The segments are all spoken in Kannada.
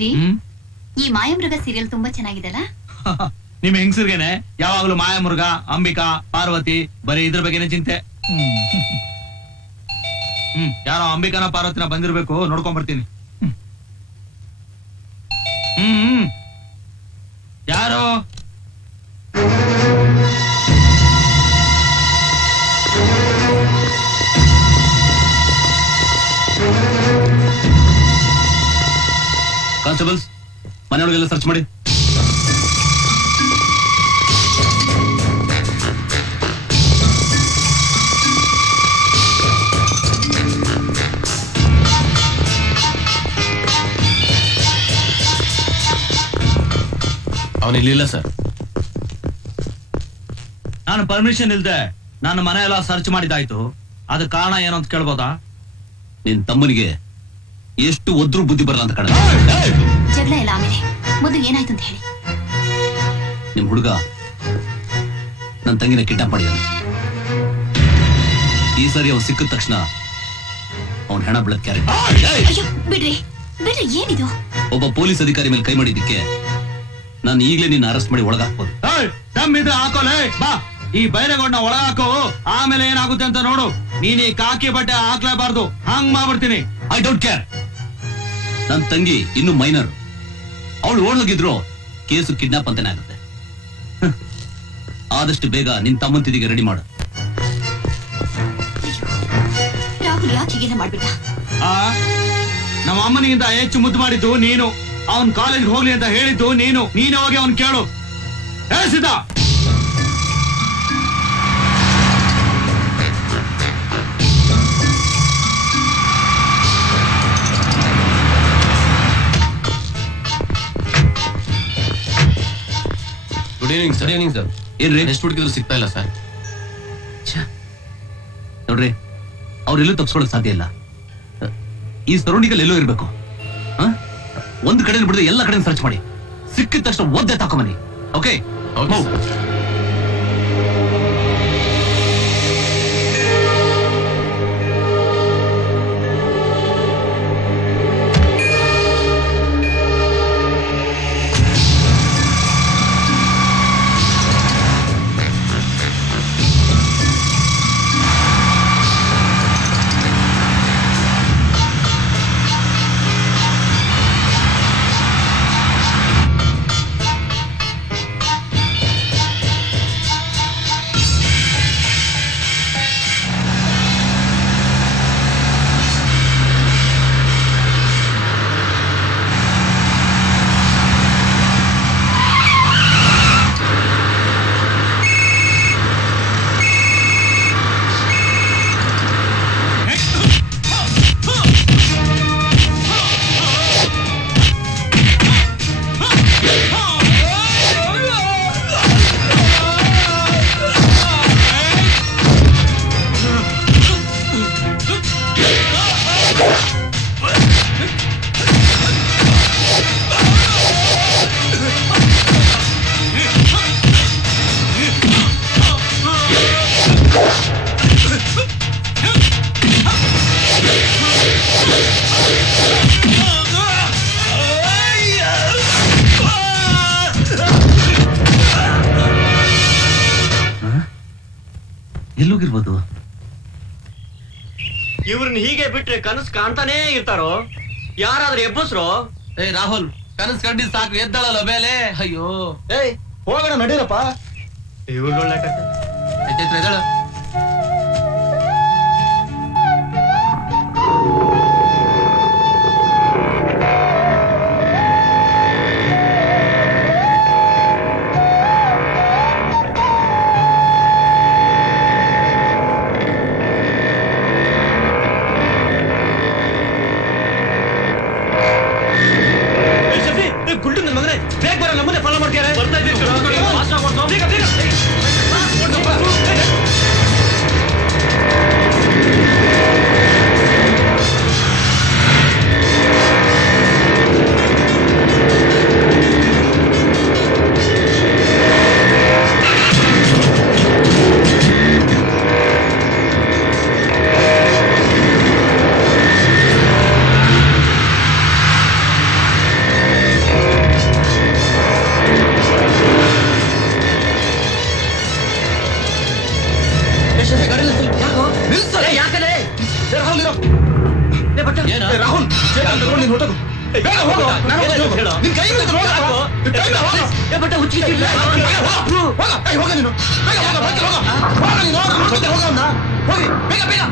ರೀ ಈ ಮಾಯಾಮೃಗ ಸೀರಿಯಲ್ ತುಂಬಾ ಚೆನ್ನಾಗಿದೆಲ್ಲ. ನಿಮ್ ಹೆಂಗಸರ್ಗೆನೆ ಯಾವಾಗ್ಲೂ ಮಾಯಾಮೃಗ, ಅಂಬಿಕಾ, ಪಾರ್ವತಿ ಬರೀ ಇದ್ರ ಬಗ್ಗೆನೇ ಚಿಂತೆ. ಯಾರೋ ಅಂಬಿಕಾನ ಪಾರ್ವತಿನ ಬಂದಿರ್ಬೇಕು, ನೋಡ್ಕೊಂಡ್ ಬರ್ತೀನಿ. ಯಾರು? ಕಾನ್ಸ್ಟೇಬಲ್ಸ್, ಮನೆಯೊಳಗೆಲ್ಲ ಸರ್ಚ್ ಮಾಡಿ. ಅವನಿರ್ಲಿಲ್ಲ ಸರ್. ನಾನು ಪರ್ಮಿಷನ್ ಇಲ್ದೆ ನನ್ನ ಮನೆ ಎಲ್ಲ ಸರ್ಚ್ ಮಾಡಿದಾಯ್ತು. ಅದಕ್ಕೆ ಕಾರಣ ಏನು ಅಂತ ಕೇಳ್ಬೋದಾ? ನಿನ್ ತಮ್ಮನಿಗೆ ಎಷ್ಟು ಒದ್ರು ಬುದ್ಧಿ ಬರಲ್ಲ ಅಂತ ಕಣ. ಜಗಳ ಎಲ್ಲ ಆಮೇಲೆ ಮೊದಲು ಏನಾಯ್ತು ಅಂತ ಹೇಳಿ. ನಿಮ್ ಹುಡುಗ ನನ್ನ ತಂಗಿನ ಕಿಡ್ನಾಪ್ ಮಾಡಿದಾನೆ. ಈ ಸಾರಿ ಅವ್ನು ಸಿಕ್ಕಿದ ತಕ್ಷಣ ಅವನ್ ಹೆಣ ಬಿಡದ್ ಕ್ಯಾರೆಟ್. ಅಯ್ಯೋ ಬಿಡ್ರಿ ಬಿಡ್ರಿ, ಏನಿದು? ಒಬ್ಬ ಪೊಲೀಸ್ ಅಧಿಕಾರಿ ಮೇಲೆ ಕೈ ಮಾಡಿದ್ದಕ್ಕೆ ನಾನು ಈಗಲೇ ನಿನ್ನ ಅರೆಸ್ಟ್ ಮಾಡಿ ಒಳಗಾಕ್ಬೋದು. ದಮ್ಮಿದ್ರೆ ಹಾಕೋಲೆ ಬಾ, ಈ ಬೈರೇಗೌಡನ ಒಳಗ ಹಾಕೋ. ಆಮೇಲೆ ಏನಾಗುತ್ತೆ ಅಂತ ನೋಡು. ನೀನ್ ಈ ಕಾಕಿ ಬಟ್ಟೆ ಹಾಕ್ಲೇಬಾರ್ದು, ಹಂಗ್ ಮಾಡ್ಬಿಡ್ತೀನಿ. I don't care. ನನ್ ತಂಗಿ ಇನ್ನು ಮೈನರ್, ಅವಳು ಓಡೋಗಿದ್ರು ಕೇಸು ಕಿಡ್ನಾಪ್ ಅಂತಾನೆ ಆಗುತ್ತೆ. ಆದಷ್ಟು ಬೇಗ ನಿನ್ ತಮ್ಮಂತಿದಿಗೆ ರೆಡಿ ಮಾಡು. ರಾಹುಲ್ ಯಾಕೆ ಹೀಗೆಲ್ಲ ಮಾಡ್ಬಿಟ್ಟ? ನಮ್ಮ ಅಮ್ಮನಿಗಿಂತ ಹೆಚ್ಚು ಮುದ್ದು ಮಾಡಿದ್ದು ನೀನು. ಅವನ್ ಕಾಲೇಜ್ಗೆ ಹೋಗ್ಲಿ ಅಂತ ಹೇಳಿದ್ದು ನೀನು. ನೀನೇ ಹೋಗಿ ಅವನ್ ಕೇಳು. ಸಿದ್ಧ, good evening sir. Evening sir. ಏನ್ರಿ ಎಷ್ಟು ಹುಡುಕಿದ್ರು ಸಿಗ್ತಾ ಇಲ್ಲ ಸರ್. ನೋಡ್ರಿ, ಅವ್ರೆಲ್ಲೂ ತಪ್ಪಿಸ್ಕೊಳಕ್ ಸಾಧ್ಯ ಇಲ್ಲ. ಈ ಸರೌಂಡಿಂಗ್ ಎಲ್ಲೋ ಇರ್ಬೇಕು. ಒಂದು ಕಡೆ ಬಿಡದೆ ಎಲ್ಲ ಕಡೆ ಸರ್ಚ್ ಮಾಡಿ. ಸಿಕ್ಕಿದ ತಕ್ಷಣ ಒದ್ದೆ ತಾಕೊಂಬನಿ. ಓಕೆ? ಎಲ್ಲೋಗಿರ್ಬೋದು? ಇವ್ರನ್ನ ಹೀಗೆ ಬಿಟ್ರೆ ಕನಸು ಕಾಣ್ತಾನೇ ಇರ್ತಾರೋ? ಯಾರಾದ್ರೂ ಎಬ್ಬಸ್ರೋ? ರಾಹುಲ್, ಕನಸು ಕಂಡಿದ್ ಸಾಕು, ಎದ್ದಾಳಲ್ಲ ಮೇಲೆ. ಅಯ್ಯೋ, ಹೋಗೋಣ ನಡೀರಪ್ಪ. ಇವ್ರೊಳ್ಳೆ ಎದ್ದಾಳ. ಬೇಗ ಹೋಗು. ನಾನು ಹೋಗೋದು ಹೇಳು. ನಿನ್ ಕೈ ಮುಗಿದು ಹೋಗು. ಬೇಗ ಹೋಗು. ಹೋಗ. ಏಯ್, ಹೋಗ ನೀನು. ಬೇಗ ಹೋಗ, ಬೇಗ ಹೋಗ. ಹೋಗ ನೀನು. ನನ್ನ ಜೊತೆ ಹೋಗ ಅವ್ನ. ಹೋಗಿ, ಬೇಗ ಬೇಗ.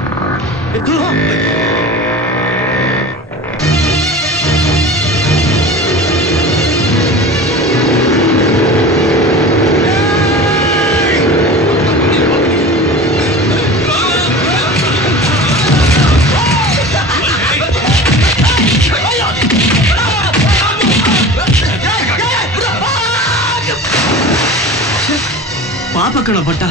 ಪಾಪ ಕಣ ಭಟ್ಟ.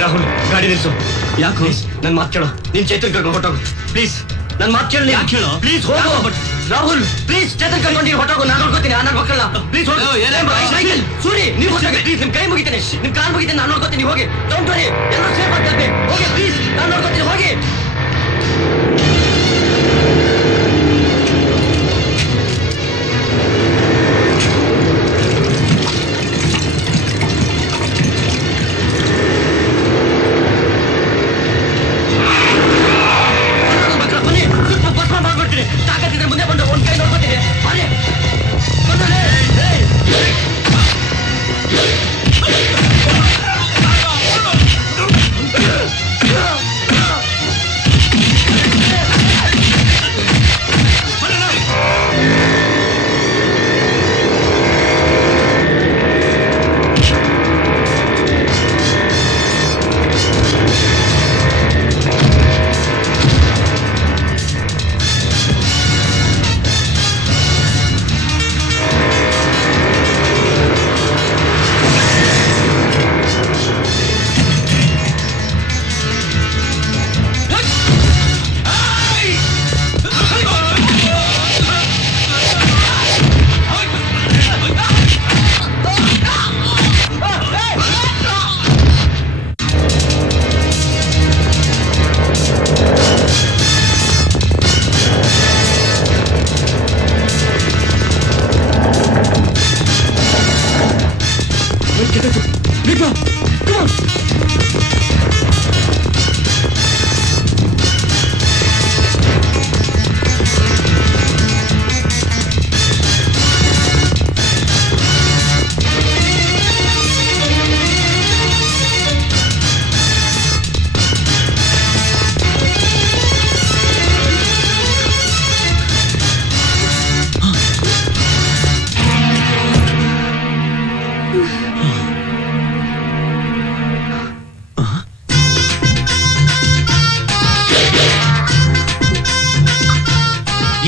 ರಾಹುಲ್, ಗಾಡಿ ನಿಲ್ಸು. ಯಾಕೋ? ನನ್ ಮಾತು ಕೇಳು. ನೀನ್ ಚೇತನ್ ಕರ್ಕೊಂಡು ಹೊಟ್ಟೋಗು ಪ್ಲೀಸ್. ನನ್ ಮಾತು ಕೇಳು. ಯಾಕೆ ಹೇಳು? ಪ್ಲೀಸ್ ಹೋಗು. ರಾಹುಲ್ ಪ್ಲೀಸ್, ಚೇತನ್ ಕರ್ಕೊಂಡು ನೀನು ಹೊಟ್ಟೋಗು. ನಾನು ನೋಡ್ಕೋತೀನಿ. ನನ್ನ ಮಕ್ಕಳನ್ನ ಪ್ಲೀಸ್ ಹೋಗು. ಸೈಕಲ್ ಸೂರಿ, ನೀವು ಹೊಟ್ಟೋಗಿ ಪ್ಲೀಸ್. ನಿಮ್ ಕೈ ಮುಗಿತೇನೆ, ನಿಮ್ ಕಾಲ್ ಮುಗಿತೇನೆ. ನಾನು ನೋಡ್ಕೋತೀನಿ. ಹೋಗಿ. ಡೋಂಟ್ ವರಿ, ಎಲ್ಲರೂ ಸೇಫ್ ಆಗ್ತದೆ. ಹೋಗಿ ಪ್ಲೀಸ್, ನಾನು ನೋಡ್ಕೋತೀನಿ. ಹೋಗಿ. ತಾಕತ್ತಿದ್ರೆ ಮುಂದೆ ಬಂದು ಒಂದ್ ಕೈ ನೋಡ್ಕೊತೀನಿ.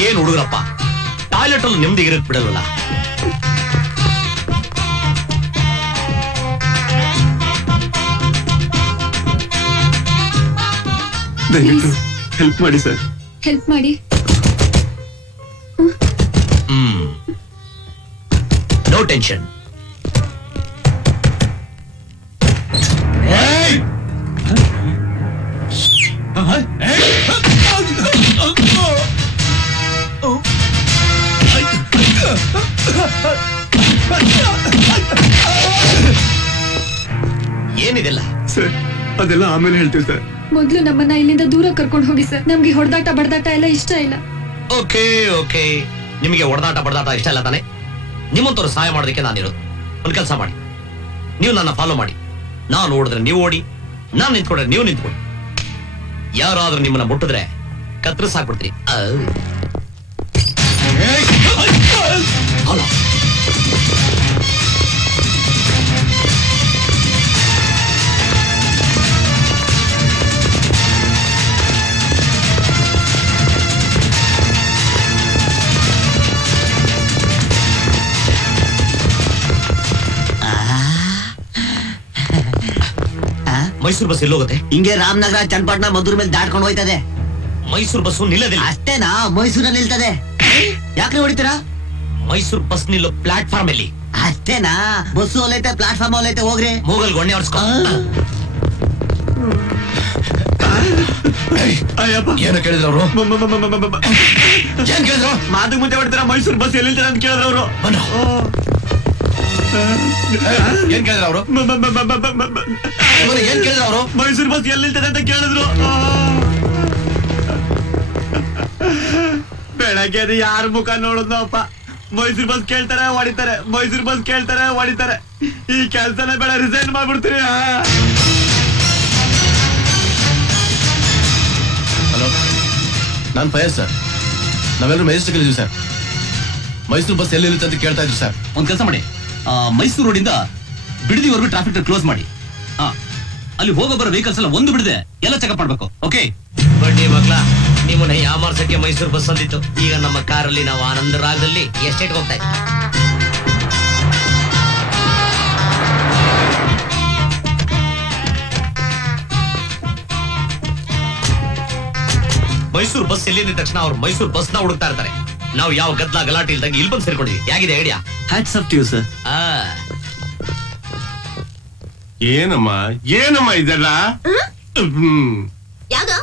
ಏನ್ ಹುಡುಗರಪ್ಪ, ಟಾಯ್ಲೆಟ್ ಅಲ್ಲಿ ನೆಮ್ಮದಿಗಿರಕ್ ಬಿಡಲ್ವಲ್ಲ. ದಯವಿಟ್ಟು ಹೆಲ್ಪ್ ಮಾಡಿ ಸರ್. ಹೆಲ್ಪ್ ಮಾಡಿ. No tension. ಏನಿದೆಲ್ಲ? ಸರ್, ಅದೆಲ್ಲ ಆಮೇಲೆ ಹೇಳ್ತೀವಿ ಸರ್. ಮೊದ್ಲು ನಮ್ಮನ್ನ ಇಲ್ಲಿಂದ ದೂರ ಕರ್ಕೊಂಡು ಹೋಗಿ ಸರ್. ನಮ್ಗೆ ಹೊಡೆದಾಟ ಬಡದಾಟ ಎಲ್ಲ ಇಷ್ಟ ಇಲ್ಲ. ಓಕೆ ಓಕೆ, ನಿಮಗೆ ಹೊಡೆದಾಟ ಬಡದಾಟ ಇಷ್ಟ ಇಲ್ಲ ತಾನೆ? ನಿಮ್ಮಂತವ್ರು ಸಹಾಯ ಮಾಡೋದಕ್ಕೆ ನಾನಿರೋದು. ಒಂದು ಕೆಲಸ ಮಾಡಿ, ನೀವು ನನ್ನ ಫಾಲೋ ಮಾಡಿ. ನಾನು ಓಡಿದ್ರೆ ನೀವು ಓಡಿ, ನಾನು ನಿಂತ್ಕೊಂಡ್ರೆ ನೀವು ನಿಂತ್ಕೊಳ್ಳಿ. ಯಾರಾದ್ರೂ ನಿಮ್ಮನ್ನ ಮುಟ್ಟಿದ್ರೆ ಕತ್ತರಿಸಿ ಹಾಕ್ಬಿಡ್ತೀರಿ. ಅಲ್ಲ, ಮೈಸೂರು ಬಸ್ ಎಲ್ಲೋಗುತ್ತೆ? ಹಿಂಗೆ ರಾಮನಗರ, ಚನ್ನಪಟ್ಟಣ, ಮಧುರ ಮೇಲೆ ದಾಟ್ಕೊಂಡು ಹೋಯ್ತದೆ. ಮೈಸೂರು ಬಸ್ ನಿಲ್ಲದಿಲ್ಲ. ಅಷ್ಟೇನಾ? ಮೈಸೂರಲ್ಲಿ ನಿಲ್ತದೆ. ಯಾಕ್ರೆ ಹೊಡಿತೀರಾ? ಮೈಸೂರು ಬಸ್ ನಿಲ್ಲೋ ಪ್ಲಾಟ್ಫಾರ್ಮ್ ಅಲ್ಲಿ. ಅಷ್ಟೇನಾ? ಬಸ್ಸು ಅಲ್ಲೈತೆ, ಪ್ಲಾಟ್ಫಾರ್ಮ್ ಅಲ್ಲೈತೆ, ಹೋಗ್ರಿ. ಮೂಗಲ್ ಗೊಣ್ಣೆ ಹೊಡ್ಸ್ಕೊ. ಅಯ್ಯಪ್ಪ, ಏನು ಕೇಳಿದ್ರು ಅವರು? ಏನ್ ಕೇಳಿದ್ರು? ಮಾತುಕ್ ಮುಂಚೆ ಹೊಡ್ತೀರಾ? ಮೈಸೂರು ಬಸ್ ಎಲ್ಲಿಂದ ಅಂತ ಕೇಳಿದ್ರು ಅವರು. ಏನ್ ಕೇಳಿದ್ರು ಅವರು? ಏನ್ ಕೇಳಿದ್ರು ಅವರು? ಮೈಸೂರು ಬಸ್ ಎಲ್ಲಿರ್ತದೆ ಅಂತ ಕೇಳಿದ್ರು. ಯಾಕೆ ಯಾರ ಮುಖ ನೋಡುದು ಅಪ್ಪ? ಮೈಸೂರು ಬಸ್ ಕೇಳ್ತಾರೆ ಹೊಡಿತಾರೆ, ಮೈಸೂರು ಬಸ್ ಕೇಳ್ತಾರೆ ಹೊಡಿತಾರೆ. ಈ ಕೆಲ್ಸನ ಬೇಡ, ರಿಸೈನ್ ಮಾಡ್ಬಿಡ್ತೀರಿ. ಹಲೋ, ನಾನು ಫಯರ್ ಸರ್. ನಾವೆಲ್ಲರೂ ಮೆಜೆಸ್ಟಿಕ್ ಇದ್ದೀವಿ ಸರ್. ಮೈಸೂರು ಬಸ್ ಎಲ್ಲಿ ಇರುತ್ತೆ ಅಂತ ಕೇಳ್ತಾ ಇದ್ರು ಸರ್. ಒಂದ್ ಕೆಲಸ ಮಾಡಿ, ಮೈಸೂರು ರೋಡಿಂದ ಬಿಡದಿವರೆಗೂ ಟ್ರಾಫಿಕ್ ಕ್ಲೋಸ್ ಮಾಡಿ. ಅಲ್ಲಿ ಹೋಗೋ ಬರೋ ವೆಹಿಕಲ್ಸ್ ಎಲ್ಲ ಒಂದು ಬಿಡದೆ ಎಲ್ಲ ಚೆಕಪ್ ಮಾಡ್ಬೇಕು. ಓಕೆ? ಬಡ್ಡಿ ಮಕ್ಳ, ನಿಮ್ಮನ್ನ ಯಾಮಾರ್ಸಕ್ಕೆ ಮೈಸೂರು ಬಸ್ ಅಂದಿತ್ತು. ಈಗ ನಮ್ಮ ಕಾರಲ್ಲಿ ನಾವು ಆನಂದ ರಾಗದಲ್ಲಿ ಎಸ್ಟೇಟ್ ಹೋಗ್ತಾ ಇದ್ವಿ. ಮೈಸೂರು ಬಸ್ ಎಲ್ಲಿಂದ ತಕ್ಷಣ ಅವ್ರು ಮೈಸೂರು ಬಸ್ ನ ಹುಡುಕ್ತಾ ಇರ್ತಾರೆ. ನಾವು ಯಾವ ಗದ್ದಲ ಗಲಾಟೆ ಇಲ್ದಂಗೆ ಇಲ್ಲಿ ಬಂದು ಸೇರ್ಕೊಂಡಿದ್ವಿ. ಹೇಗಿದೆ idea? Hats off to you sir. ಏನಮ್ಮ ಇದೆಲ್ಲ? ಯಾವ್ದು?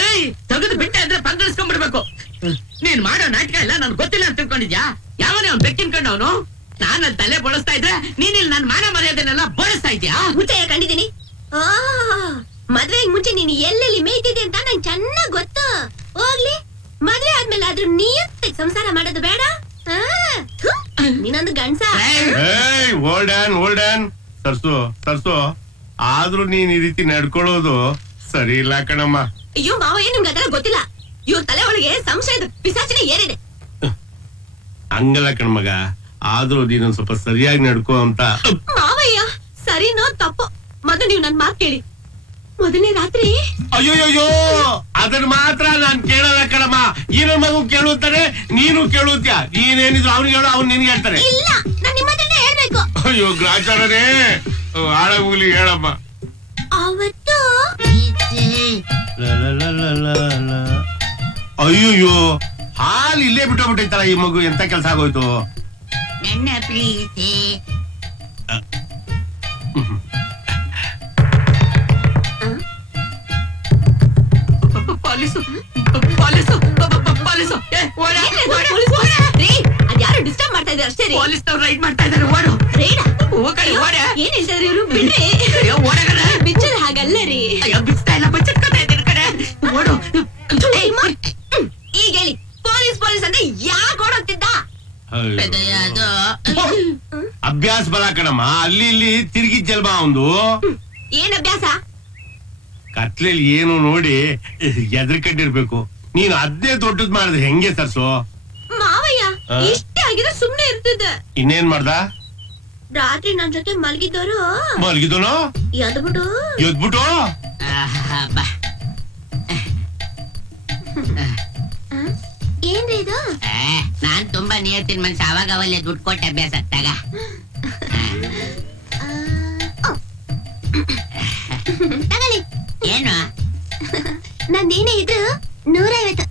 ಏಯ್, ತೆಗೆದು ಬಿಟ್ಟೆ ಅಂದ್ರೆ ಪಂಗಡಿಸ್ಕೊಂಡ್ಬಿಡ್ಬೇಕು. ನೀನ್ ಮಾಡೋ ನಾಟಕ ಎಲ್ಲ ನನ್ ಗೊತ್ತಿಲ್ಲ ಅಂತ ತಿಳ್ಕೊಂಡಿದ್ಯಾ? ಯಾವನೇ ಅವ್ನು ಬೆಕ್ಕಿನ ಕಂಡವನು? ನಾನು ತಲೆ ಬಳಸ್ತಾ ಇದ್ರೆ ನೀನ್ ಇಲ್ಲಿ ನನ್ ಮಾನ ಮರ್ಯಾದೆನೆಲ್ಲ ಬಳಸ್ತಾ ಇದ್ಯಾ? ಮುಂಚೆ ಕಂಡಿದ್ದೀನಿ. ಮದ್ವೆಗ್ ಮುಂಚೆ ನೀನು ಎಲ್ಲೆಲ್ಲಿ ಮೇಯ್ತಿದ್ದೆ ಅಂತ ನಂಗೆ ಚೆನ್ನಾಗ್ ಗೊತ್ತು. ಹೋಗ್ಲಿ, ಮದ್ವೆ ಆದ್ಮೇಲೆ ಆದ್ರೂ ನಿಯತ್ತೆ ಸಂಸಾರ ಮಾಡೋದು ಬೇಡ. ನೀನೊಂದು ಗಂಡ್ಸ. ಓಲ್ಡನ್ ಸರ್ಸು ಆದ್ರೂ ನೀನ್ ಈ ರೀತಿ ನಡ್ಕೊಳ್ಳೋದು ಸರಿ ಇಲ್ಲ ಕಣಮ್ಮ. ಅಯ್ಯೋ ಮಾವಯ್ಯ, ನಿಮ್ಗೆ ಅದೆಲ್ಲ ಗೊತ್ತಿಲ್ಲ. ಇವ್ರ ತಲೆ ಒಳಗೆ ಸಂಶಯದ ಪಿಸಾಚಿನ ಏರಿದೆ. ಹಂಗಲ್ಲ ಕಣ್ಮಗ, ಆದ್ರೂ ನೀನೊಂದ್ ಸ್ವಲ್ಪ ಸರಿಯಾಗಿ ನಡ್ಕೋ ಅಂತ. ಮಾವಯ್ಯ, ಸರಿನೋ ತಪ್ಪು ಮೊದಲು ನೀವು ನನ್ ಮಾತು ಕೇಳಿ. ಮೊದಲನೇ ರಾತ್ರಿ ಅಯ್ಯೋಯ್ಯೋ, ಅದನ್ನ ಮಾತ್ರ ನಾನ್ ಕೇಳಲ್ಲ ಕಣಮ್ಮ. ಈ ನನ್ ಮಗು ಕೇಳುತ್ತಾರೆ, ನೀನು ಕೇಳುತ್ತೀಯ. ನೀನೇನಿದ್ರು ಅವ್ನಿಗೆ ಹೇಳು, ಅವ್ನು ನಿನ್ಗೆ ಹೇಳ್ತಾರೆ. ಇಲ್ಲ, ನಾನ್ ನಿಮ್ಮ ಹತ್ರನೇ ಹೇಳ್ಬೇಕು. ಅಯ್ಯೋ ಗ್ರಾಚಾರನೇ, ಹಾಳಾಗೋಗ್ಲಿ ಹೇಳಮ್ಮ. ಅವತ್ತು ಅಯ್ಯೋಯ್ಯೋ, ಹಾಲು ಇಲ್ಲೇ ಬಿಟ್ಟೋಗ್ಬಿಟ್ಟೈತಲ್ಲ ಈ ಮಗು. ಎಂತ ಕೆಲ್ಸ ಆಗೋಯ್ತು? ನನ್ನ ಪ್ರೀತಿ ಪಾಲಿಸು ಪಾಲಿಸು ಪಾಲಿಸು. ಅದ್ಯಾರು ಡಿಸ್ಟರ್ಬ್ ಮಾಡ್ತಾ ಇದ್ದಾರೆ ಅಷ್ಟೇ ರೀ. ಪೊಲೀಸ್ನವ್ರು ರೈಡ್ ಮಾಡ್ತಾ ಇದ್ದಾರೆ. ಓಡು. ರೇಡಾ? ಓಡ. ಏನ್ ಹೇಳ್ತಾರೆ ಇವ್ರು? ಬಿಡ್ರಿ. ಓಡಗಣ ಬಿಚ್ಚಲ್ ಹಾಗಲ್ಲ ರೀ. ಅಯ್ಯೋ, ಬಿಚ್ತಾ ಇಲ್ಲ, ಬಚ್ಚಿಟ್ಕೊತಾ ಇದ್ದೀನಿ ಕಡೆ. ಓಡು. ಈಗ ಹೇಳಿ, ಪೊಲೀಸ್ ಅಂದ್ರೆ ಯಾಕೆ ಓಡೋಗ್ತಿದ್ದ? ಅಭ್ಯಾಸ ಬಲ ಕಣಮ್ಮ. ಅಲ್ಲಿ ಇಲ್ಲಿ ತಿರುಗಿ ಜಲ್ಬಾ ಒಂದು. ಏನ್ ಅಭ್ಯಾಸ? ಕತ್ಲೆಯಲ್ಲಿ ಏನು ನೋಡಿ ಎದ್ರಕಟ್ಟಿರ್ಬೇಕು. ನೀನು ಅದ್ನೇ ದೊಡ್ಡದ್ ಮಾಡಿದ್ರೆ ಹೆಂಗೆ ಸರ್ಸು? ಮಾವಯ್ಯ, ಇಷ್ಟೇ ಆಗಿದ್ರೆ ಸುಮ್ನೆ ಇರ್ತಿದ್ದೆ. ಇನ್ನೇನ್ ಮಾಡ್ದ? ರಾತ್ರಿ ನನ್ ಜೊತೆ ಮಲಗಿದ್ದವರು ಮಲಗಿದನು ಎದ್ಬಿಟ್ಟು ಏನ್ರಿ ಇದು? ನಾನ್ ತುಂಬಾ ನಿಯತ್ತಿನ ಮನ್ಸ. ಅವಾಗ ಅವಲ್ಲೇ ದುಡ್ಡು ಕೊಟ್ಟ ಅಭ್ಯಾಸ ತಗ. ತಗೊಳ್ಳಿ. ಏನು? ನಂದೇನೇ ಇದು 150 ಅಷ್ಟೇ.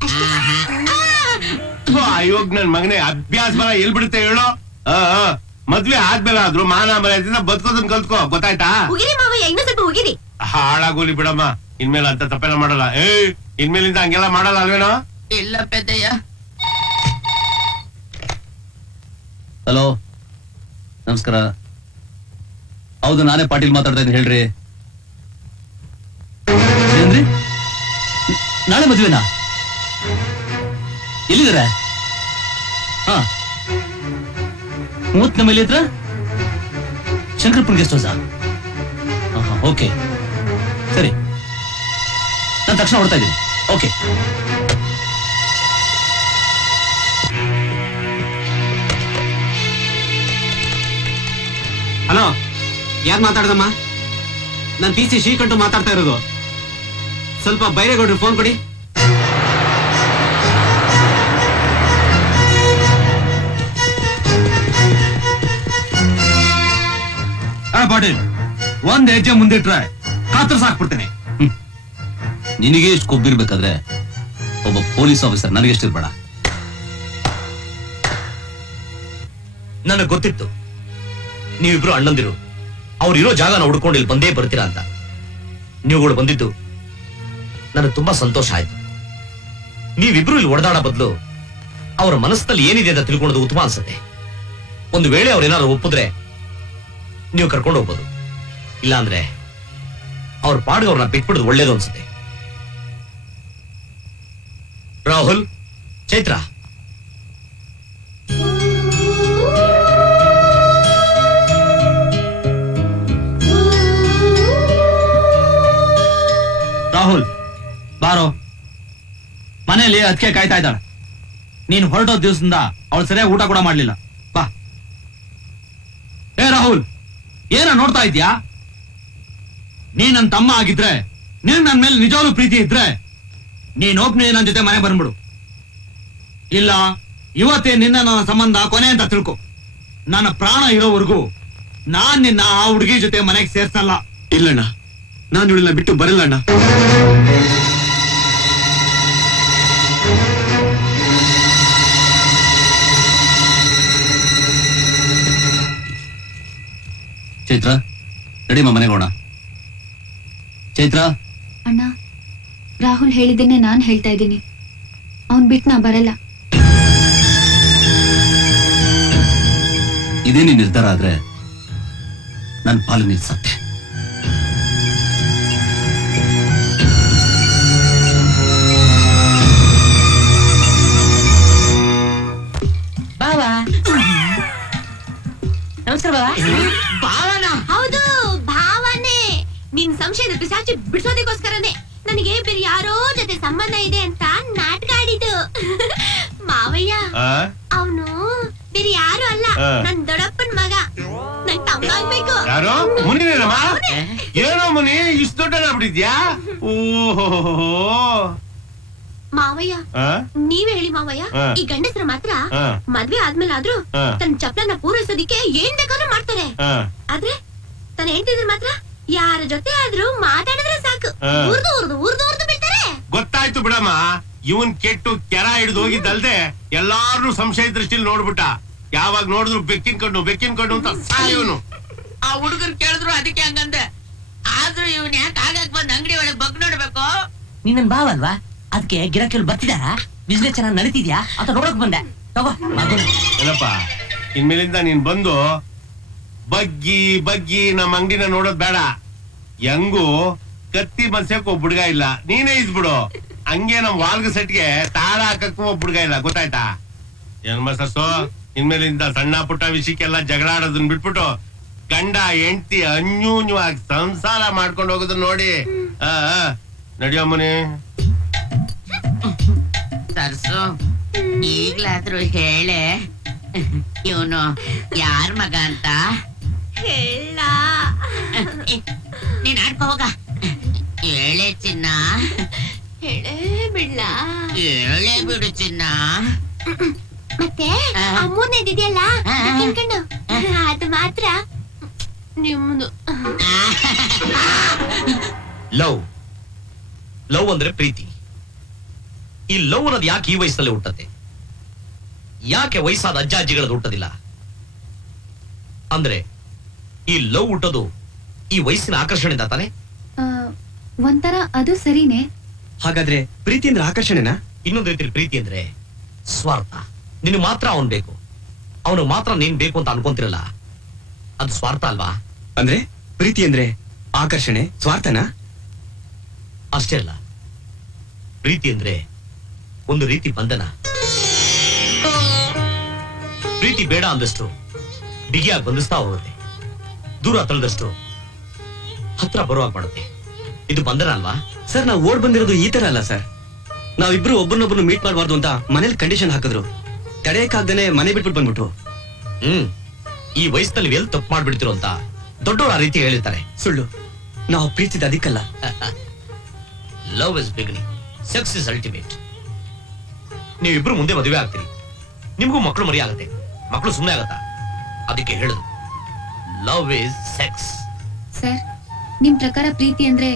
ಅಯೋಗ್ ನನ್ ಮಗನೇ, ಅಭ್ಯಾಸ ಬಲ ಎಲ್ ಬಿಡುತ್ತೆ ಹೇಳು? ಮದ್ವೆ ಆದ್ಮೇಲೆ ಆದ್ರೂ ಮಾನ ಮರ್ಯಾದೆಯಿಂದ ಬದುಕೋದನ್ ಕಲ್ತ್ಕೋ, ಗೊತ್ತಾಯ್ತಾ? ಉಗಿರಿ ಮಾವಯ್ಯ, ಇನ್ನೂ ಸ್ವಲ್ಪ ಉಗಿರಿ. ಹಾಳಾಗೋಲಿ ಬಿಡಮ್ಮ. ಇನ್ಮೇಲೆ ಅಂತ ತಪ್ಪೆಲ್ಲ ಮಾಡಲ್ಲ. ಇನ್ಮೇಲಿಂದ ಹಂಗೆಲ್ಲ ಮಾಡಲ್ಲ ಅಲ್ವೇನೋ? ಇಲ್ಲ ಪೆದ್ದಯ್ಯ. ಹಲೋ, ನಮಸ್ಕಾರ. ಹೌದು, ನಾನೇ ಪಾಟೀಲ್ ಮಾತಾಡ್ತಾ ಇದ್ದೀನಿ. ಹೇಳ್ರಿ, ಏನ್ರಿ? ನಾಳೆ ಮದ್ವೆನಾ? ಎಲ್ಲಿದ್ದಾರೆ? ಹಾ, 30 ಮೈಲಿ ಹತ್ರ ಶಂಕರಪ್ಪನ ಗೆಸ್ಟ್ ಹೌಸಾ? ಓಕೆ, ಸರಿ, ನಾನು ತಕ್ಷಣ ಹೊಡ್ತಾ ಇದ್ದೀನಿ. ಓಕೆ. ಹಲೋ, ಯಾರು ಮಾತಾಡ್ದಮ್ಮ? ನಾನು PC ಶ್ರೀಕಂಠು ಮಾತಾಡ್ತಾ ಇರೋದು. ಸ್ವಲ್ಪ ಬೈರೇಗೌಡ್ರು ಫೋನ್ ಕೊಡಿ. ಪಾಟೀಲ್, ಒಂದ್ ಹೆಜ್ಜೆ ಮುಂದಿಟ್ರೆ ಕಾತರ್ಸ್ ಹಾಕ್ಬಿಡ್ತೇನೆ. ನಿನಗೆ ಎಷ್ಟು ಕೊಬ್ಬಿರ್ಬೇಕಾದ್ರೆ ಒಬ್ಬ ಪೊಲೀಸ್ ಆಫೀಸರ್ ನನಗೆಷ್ಟಿರ್ಬೇಡ. ನನಗೆ ಗೊತ್ತಿತ್ತು ನೀವಿಬ್ರು ಅಣ್ಣಂದಿರು. ಅವ್ರಿರೋ ಜಾಗನ ಹುಡ್ಕೊಂಡು ಇಲ್ಲಿ ಬಂದೇ ಬರ್ತೀರಾ ಅಂತ. ನೀವುಗಳು ಬಂದಿದ್ದು ನನಗೆ ತುಂಬಾ ಸಂತೋಷ ಆಯ್ತು. ನೀವಿಬ್ರು ಇಲ್ಲಿ ಒಡೆದಾಡೋ ಬದಲು ಅವರ ಮನಸ್ಸಿನಲ್ಲಿ ಏನಿದೆ ಅಂತ ತಿಳ್ಕೊಳ್ಳೋದು ಉತ್ತಮ ಅನ್ಸುತ್ತೆ. ಒಂದು ವೇಳೆ ಅವ್ರೇನಾದ್ರು ಒಪ್ಪಿದ್ರೆ ನೀವು ಕರ್ಕೊಂಡು ಹೋಗ್ಬೋದು. ಇಲ್ಲಾಂದ್ರೆ ಅವ್ರ ಪಾಡ್ಗೆ ಅವ್ರನ್ನ ಬಿಟ್ಬಿಡೋದು ಒಳ್ಳೇದು ಅನ್ಸುತ್ತೆ. ರಾಹುಲ್, ಚೈತ್ರ, ಮನೇಲಿ ಅದಕ್ಕೆ ಕಾಯ್ತಾ ಇದ್ದಾಳೆ. ನೀನ್ ಹೊರಟೋ ದಿವಸದಿಂದ ಅವಳು ಸರಿಯಾಗಿ ಊಟ ಕೂಡ ಮಾಡ್ಲಿಲ್ಲ. ಬಾ. ಏ ರಾಹುಲ್, ಏನ ನೋಡ್ತಾ ಇದ್ಯಾ? ನೀನ್ ನನ್ ತಮ್ಮ ಆಗಿದ್ರೆ, ನೀನ್ ನನ್ ಮೇಲೆ ನಿಜವಾಗ್ಲೂ ಪ್ರೀತಿ ಇದ್ರೆ ನೀನೊಬ್ನೇ ನನ್ನ ಜೊತೆ ಮನೆ ಬಂದ್ಬಿಡು. ಇಲ್ಲ, ಇವತ್ತೇ ನಿನ್ನ ನನ್ನ ಸಂಬಂಧ ಕೊನೆ ಅಂತ ತಿಳ್ಕೊ. ನನ್ನ ಪ್ರಾಣ ಇರೋವರೆಗೂ ನಾನ್ ನಿನ್ನ ಆ ಹುಡುಗಿ ಜೊತೆ ಮನೆಗೆ ಸೇರ್ಸಲ್ಲ. ಇಲ್ಲಣ್ಣ, ನಾನು ಇವಳನ್ನ ಬಿಟ್ಟು ಬರಲ್ಲ ಅಣ್ಣ. ಚೈತ್ರ, ನಡಿಮ ಮನೆಗೆ ಹೋಗೋಣ. ಚೈತ್ರ, ಅಣ್ಣ, ರಾಹುಲ್ ಹೇಳಿದ್ದನ್ನೇ ನಾನ್ ಹೇಳ್ತಾ ಇದ್ದೀನಿ. ಅವನ್ ಬಿಟ್ಟು ನಾ ಬರಲ್ಲ. ಇದೇ ನೀನ್ ನಿರ್ಧಾರ ಆದ್ರೆ ನನ್ನ ಪಾಲು ನಿಲ್ಸತ್ತೆ. ಬಾವಾ, ನಮಸ್ಕಾರ ಬಾವಾ. ಭಾವನ? ಹೌದು, ಭಾವನೆ. ನಿನ್ ಸಂಶಯದ ಪಿಸಾಚಿ ಬಿಡಿಸೋದಕ್ಕೋಸ್ಕರನೇ ನನಗೆ ಬೇರೆ ಯಾರೋ ಜೊತೆ ಸಂಬಂಧ ಇದೆ ಅಂತ ನಾಟಕ ಆಡಿದ್ದು. ಮಾವಯ್ಯ, ಅವನು ಬೇರೆ ಯಾರು ಅಲ್ಲ, ನನ್ ದೊಡ್ಡಪ್ಪನ್ ಮಗ. ನನ್ ತಮ್ಮ ಆಗ್ಬೇಕು. ಯಾರೋ ಮುನಿನೇನಮ್ಮ? ಏನೋ ಮುನಿ ಇಷ್ಟು ದೊಡ್ಡದಾಗ್ಬಿಟ್ಟಿದ್ಯಾ? ಓಹೋ, ಮಾವಯ್ಯ, ನೀವೇ ಹೇಳಿ ಮಾವಯ್ಯ, ಈ ಗಂಡಸರು ಮಾತ್ರ ಮದ್ವೆ ಆದ್ಮೇಲಾದ್ರೂ ತನ್ನ ಚಪ್ಲನ್ನ ಪೂರೈಸೋದಿಕ್ಕೆ ಏನ್ ಬೇಕಾದ್ರೂ ಮಾಡ್ತಾರೆ. ಆದ್ರೆ ತನ್ನ ಹೆಂಡತಿದ್ರು ಮಾತ್ರ ಯಾರ ಜೊತೆ ಆದ್ರೂ ಮಾತಾಡಿದ್ರೆ ಸಾಕು, ಉರ್ದು ಬಿಡ್ತಾರೆ. ಗೊತ್ತಾಯ್ತು ಬಿಡಮ್ಮ. ಇವನ್ ಕೆಟ್ಟು ಕೆರ ಹಿಡಿದು ಹೋಗಿದ್ದಲ್ದೆ ಎಲ್ಲಾರು ಸಂಶಯ ದೃಷ್ಟಿಲಿ ನೋಡ್ಬಿಟ್ಟ. ಯಾವಾಗ ನೋಡಿದ್ರು ಬೆಕ್ಕಿನ ಕಣ್ಣು ಅಂತ ಸಾಯವನು. ಆ ಹುಡುಗರು ಕೇಳಿದ್ರು ಅದಕ್ಕೆ ಹಂಗಂದೆ. ಆದ್ರೂ ಇವನ್ ಯಾಕೆ ಆಗಾಕ್ ಬಂದ್ ಅಂಗಡಿ ಒಳಗೆ ಬಗ್ ನೋಡ್ಬೇಕು? ನೀನ್ ನನ್ ಬಾವ ಅಲ್ವಾ, ಅದಕ್ಕೆ ಗಿರಾಕಿಗಳು ಬರ್ತಿದಾರ? ಬಿಸ್ನೆಸ್ ಚೆನ್ನಾಗಿ ನಡೀತಿದ್ಯಾ ಅಂತ ನೋಡಕ್ ಬಂದೆ. ತಗೋ ಮಗನ. ಏನಪ್ಪ, ಇನ್ಮೇಲಿಂದ ನೀನ್ ಬಂದು ಬಗ್ಗಿ ನಮ್ಮ ಅಂಗಡಿನ ನೋಡೋದ್ ಬೇಡ. ಹೆಂಗು ಕತ್ತಿ ಮನ್ಸಕ್ ಒಬ್ಬ ಹುಡ್ಗ ಇಲ್ಲ, ನೀನೇ ಇದ್ಬಿಡು. ಹಂಗೆ ನಮ್ ವಾಲ್ಗ ಸೆಟ್ಗೆ ತಾಳ ಹಾಕಕ್ಕೂ ಒಬ್ಬ ಹುಡ್ಗ ಇಲ್ಲ, ಗೊತ್ತಾಯ್ತಾ? ಏನ್ ಮಸಸ್ಸು, ಇನ್ಮೇಲಿಂದ ಸಣ್ಣ ಪುಟ್ಟ ವಿಷಯಕ್ಕೆಲ್ಲ ಜಗಳ ಆಡೋದನ್ನ ಬಿಟ್ಬಿಟ್ಟು ಗಂಡ ಹೆಂಡತಿ ಅನ್ಯೂನ್ಯವಾಗಿ ಸಂಸಾರ ಮಾಡ್ಕೊಂಡು ಹೋಗೋದನ್ನ ನೋಡಿ. ನಡಿಯಮ್ಮನಿ. ಸರ್ಸು, ಈಗ್ಲಾದ್ರೂ ಹೇಳೆ ಇವನು ಯಾರ್ ಮಗ ಅಂತ. ಹೇಳ, ನೀನ್ ಆಡ್ಕೊ ಹೋಗ. ಹೇಳೆ ಚಿನ್ನ. ಹೇಳೇ ಬಿಡ್ಲ? ಹೇಳೇ ಬಿಡು ಚಿನ್ನ. ಮತ್ತೆ ಮೂರನೇದಿದೆಯಲ್ಲ ಕಣ್ಣು, ಅದು ಮಾತ್ರ ನಿಮ್ದು. ಲವ್ ಅಂದ್ರೆ ಪ್ರೀತಿ. ಈ ಲವ್ ಅನ್ನೋದು ಯಾಕೆ ಈ ವಯಸ್ಸಲ್ಲಿ ಹುಟ್ಟತ್ತೆ? ಯಾಕೆ ವಯಸ್ಸಾದ ಅಜ್ಜ ಅಜ್ಜಿಗಳದ್ದು ಹುಟ್ಟೋದಿಲ್ಲ? ಅಂದ್ರೆ ಈ ಲವ್ ಹುಟ್ಟೋದು ಈ ವಯಸ್ಸಿನ ಆಕರ್ಷಣೆಯಿಂದ ತಾನೆ? ಒಂಥರ ಅದು ಸರಿನೇ. ಹಾಗಾದ್ರೆ ಪ್ರೀತಿ ಅಂದ್ರೆ ಆಕರ್ಷಣೆನಾ? ಇನ್ನೊಂದು ರೀತಿಯಲ್ಲಿ ಪ್ರೀತಿ ಅಂದ್ರೆ ಸ್ವಾರ್ಥ. ನಿನ್ ಮಾತ್ರ ಅವನ್ ಬೇಕು, ಅವನು ಮಾತ್ರ ನೀನ್ ಬೇಕು ಅಂತ ಅನ್ಕೊಂತಿರಲ್ಲ, ಅದು ಸ್ವಾರ್ಥ ಅಲ್ವಾ? ಅಂದ್ರೆ ಪ್ರೀತಿ ಅಂದ್ರೆ ಆಕರ್ಷಣೆ, ಸ್ವಾರ್ಥನಾ? ಅಷ್ಟೇ ಅಲ್ಲ, ಪ್ರೀತಿ ಅಂದ್ರೆ ಒಂದು ರೀತಿ ಬಂಧನ. ಪ್ರೀತಿ ಬೇಡ ಅಂದಷ್ಟು ಬಿಗಿಯಾಗಿ ಬಂಧಿಸ್ತಾ ಹೋಗುತ್ತೆ, ದೂರ ತಳ್ಳಿದಷ್ಟು ಹತ್ರ ಬರುವಾಗ ಮಾಡುತ್ತೆ. ಇದು ಬಂಧನ ಅಲ್ವಾ? ಸರ್, ನಾವು ಓಡ್ ಬಂದಿರೋದು ಈ ತರ ಅಲ್ಲ ಸರ್. ನಾವಿಬ್ರು ಒಬ್ಬರನ್ನೊಬ್ಬರು ಮೀಟ್ ಮಾಡಬಾರ್ದು ಅಂತ ಮನೇಲಿ ಕಂಡೀಷನ್ ಹಾಕಿದ್ರು. ತಡೆಯಕ್ಕಾಗ್ದೇನೆ ಮನೆ ಬಿಟ್ಬಿಟ್ಟು ಬಂದ್ಬಿಟ್ಟು. ಈ ವಯಸ್ಸಿನಲ್ಲಿ ಎಲ್ಲಿ ತಪ್ಪು ಮಾಡ್ಬಿಡ್ತಿರೋ ಅಂತ ದೊಡ್ಡವರು ಆ ರೀತಿ ಹೇಳಿರ್ತಾರೆ. ಸುಳ್ಳು. ನಾವು ಪ್ರೀತಿದ ಅದಕ್ಕಲ್ಲ. Love is beginning, sex is ultimate. ನೀವಿಬ್ರು ಮುಂದೆ ಮದುವೆ ಆಗ್ತೀರಿ, ನಿಮ್ಗೂ ಮಕ್ಕಳು ಮರಿ ಆಗತ್ತೆ. ಮಕ್ಕಳು ಸುಮ್ಮನೆ ಆಗತ್ತಾ? ಅದಕ್ಕೆ ಹೇಳುದು ಲವ್ ಇಸ್ ಸೆಕ್ಸ್. ಸರ್, ನಿಮ್ ಪ್ರಕಾರ ಪ್ರೀತಿ ಅಂದ್ರೆ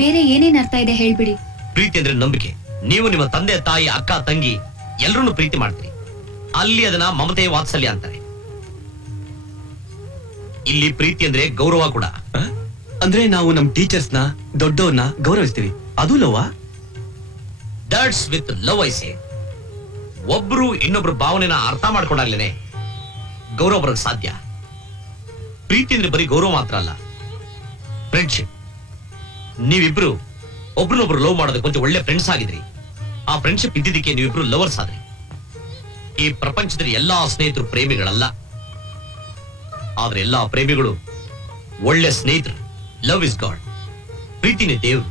ಬೇರೆ ಏನೇನ್ ಅರ್ಥ ಇದೆ ಹೇಳ್ಬಿಡಿ. ಪ್ರೀತಿ ಅಂದ್ರೆ ನಂಬಿಕೆ. ನೀವು ನಿಮ್ಮ ತಂದೆ ತಾಯಿ ಅಕ್ಕ ತಂಗಿ ಎಲ್ಲರನ್ನು ಪ್ರೀತಿ ಮಾಡ್ತೀರಿ, ಅಲ್ಲಿ ಅದನ್ನ ಮಮತೆ ವಾತ್ಸಲ್ಯ ಅಂತಾರೆ. ಇಲ್ಲಿ ಪ್ರೀತಿ ಅಂದ್ರೆ ಗೌರವ ಕೂಡ. ಅಂದ್ರೆ ನಾವು ನಮ್ ಟೀಚರ್ಸ್ನ, ದೊಡ್ಡವ್ರನ್ನ ಗೌರವಿಸ್ತೀವಿ, ಅದು ಲವ್ವಾ? That's with love I say. ಒಬ್ರು ಇನ್ನೊಬ್ರು ಭಾವನೆನ ಅರ್ಥ ಮಾಡ್ಕೊಂಡಾಗ್ಲೇನೆ ಗೌರವ ಬರೋಕ್ ಸಾಧ್ಯ. ಪ್ರೀತಿ ಅಂದ್ರೆ ಬರೀ ಗೌರವ ಮಾತ್ರ ಅಲ್ಲ, ಫ್ರೆಂಡ್ಶಿಪ್. ನೀವಿಬ್ರು ಒಬ್ರನ್ನೊಬ್ರು ಲವ್ ಮಾಡೋದಕ್ಕೆ ಕೊಂಚ ಒಳ್ಳೆ ಫ್ರೆಂಡ್ಸ್ ಆಗಿದ್ರಿ. ಆ ಫ್ರೆಂಡ್ಶಿಪ್ ಇದ್ದಿದ್ದಕ್ಕೆ ನೀವಿಬ್ರು ಲವರ್ಸ್ ಆದ್ರಿ. ಈ ಪ್ರಪಂಚದಲ್ಲಿ ಎಲ್ಲಾ ಸ್ನೇಹಿತರು ಪ್ರೇಮಿಗಳಲ್ಲ, ಆದ್ರೆ ಎಲ್ಲಾ ಪ್ರೇಮಿಗಳು ಒಳ್ಳೆ ಸ್ನೇಹಿತರು. Love is God. ಪ್ರೀತಿನೇ ದೇವ್ರು.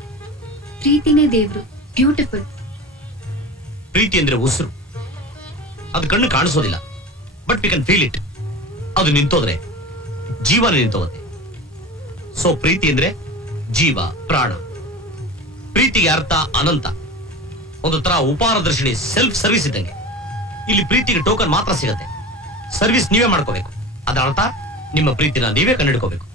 ಪ್ರೀತಿನೇ ದೇವ್ರು. ಬ್ಯೂಟಿಫುಲ್. ಪ್ರೀತಿ ಅಂದ್ರೆ ಉಸಿರು. ಅದು ಕಣ್ಣು ಕಾಣಿಸೋದಿಲ್ಲ, but we can feel it. ಅದು ನಿಂತೋದ್ರೆ ಜೀವನ ನಿಂತೋಗುತ್ತೆ. ಸೊ ಪ್ರೀತಿ ಅಂದ್ರೆ ಜೀವ, ಪ್ರಾಣ. ಪ್ರೀತಿಗೆ ಅರ್ಥ ಅನಂತ. ಒಂದು ತರ ಉಪಹಾರದರ್ಶಿನಿ, ಸೆಲ್ಫ್ ಸರ್ವಿಸ್ ಇದ್ದಂಗೆ. ಇಲ್ಲಿ ಪ್ರೀತಿಗೆ ಟೋಕನ್ ಮಾತ್ರ ಸಿಗತ್ತೆ, ಸರ್ವಿಸ್ ನೀವೇ ಮಾಡ್ಕೋಬೇಕು. ಅದರ ಅರ್ಥ ನಿಮ್ಮ ಪ್ರೀತಿನ ನೀವೇ ಕಂಡಿಡ್ಕೋಬೇಕು.